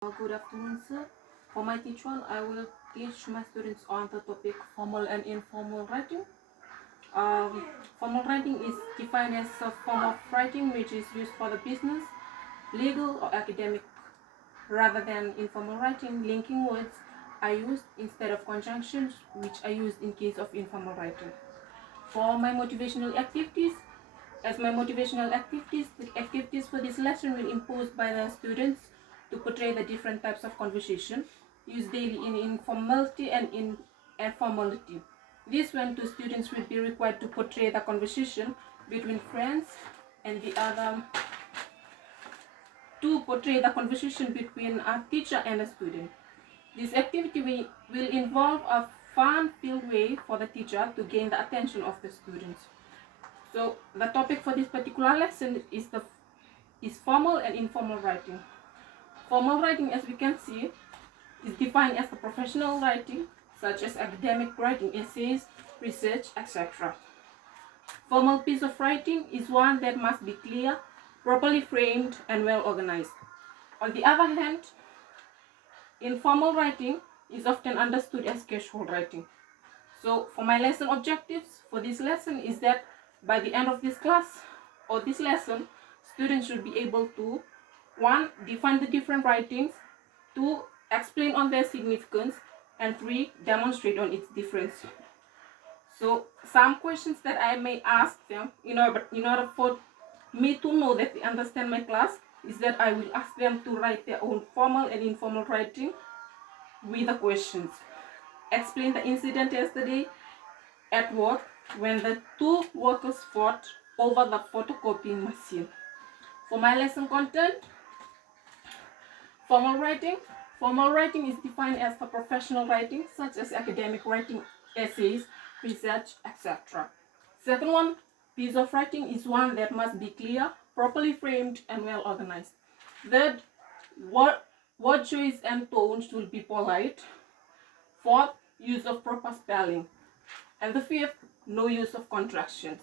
Good afternoon, sir. For my teach one, I will teach my students on the topic formal and informal writing. Formal writing is defined as a form of writing which is used for the business, legal, or academic, rather than informal writing. Linking words are used instead of conjunctions, which are used in case of informal writing. For my motivational activities, the activities for this lesson will imposed by the students to portray the different types of conversation used daily in informality and in formality. This when two students will be required to portray the conversation between friends and the other to portray the conversation between a teacher and a student. This activity will involve a fun-filled way for the teacher to gain the attention of the students. So the topic for this particular lesson is formal and informal writing. Formal writing, as we can see, is defined as the professional writing, such as academic writing, essays, research, etc. Formal piece of writing is one that must be clear, properly framed, and well organized. On the other hand, informal writing is often understood as casual writing. So for my lesson objectives for this lesson is that by the end of this class or this lesson, students should be able to 1. Define the different writings, 2. Explain on their significance, and 3. Demonstrate on its difference. So some questions that I may ask them in order for me to know that they understand my class is that I will ask them to write their own formal and informal writing with the questions. Explain the incident yesterday at work when the two workers fought over the photocopying machine. For my lesson content, formal writing is defined as the professional writing such as academic writing, essays, research, etc. Second one, piece of writing is one that must be clear, properly framed, and well organized. Third, word choice and tones will be polite. Fourth, use of proper spelling. And the fifth, no use of contractions.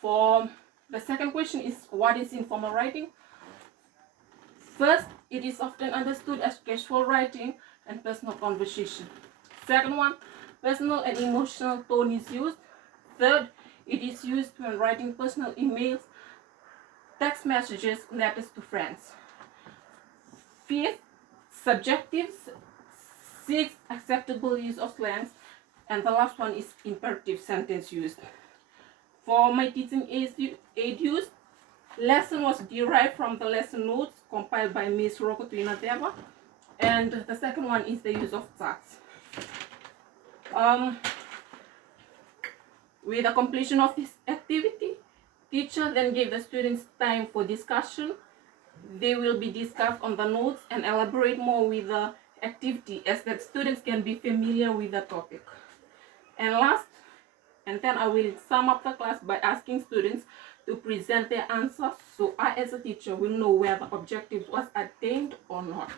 For the second question is, what is informal writing? First, it is often understood as casual writing and personal conversation. Second one, personal and emotional tone is used. Third, it is used when writing personal emails, text messages, letters to friends. Fifth, subjective. Sixth, acceptable use of slangs. And the last one is imperative sentence used. For my teaching aid use, lesson was derived from the lesson notes compiled by Ms. Rokotuina Deva, and the second one is the use of charts. With the completion of this activity, teacher then gave the students time for discussion. They will be discussed on the notes and elaborate more with the activity as that students can be familiar with the topic. And then I will sum up the class by asking students to present their answers so I as a teacher will know whether objectives was attained or not.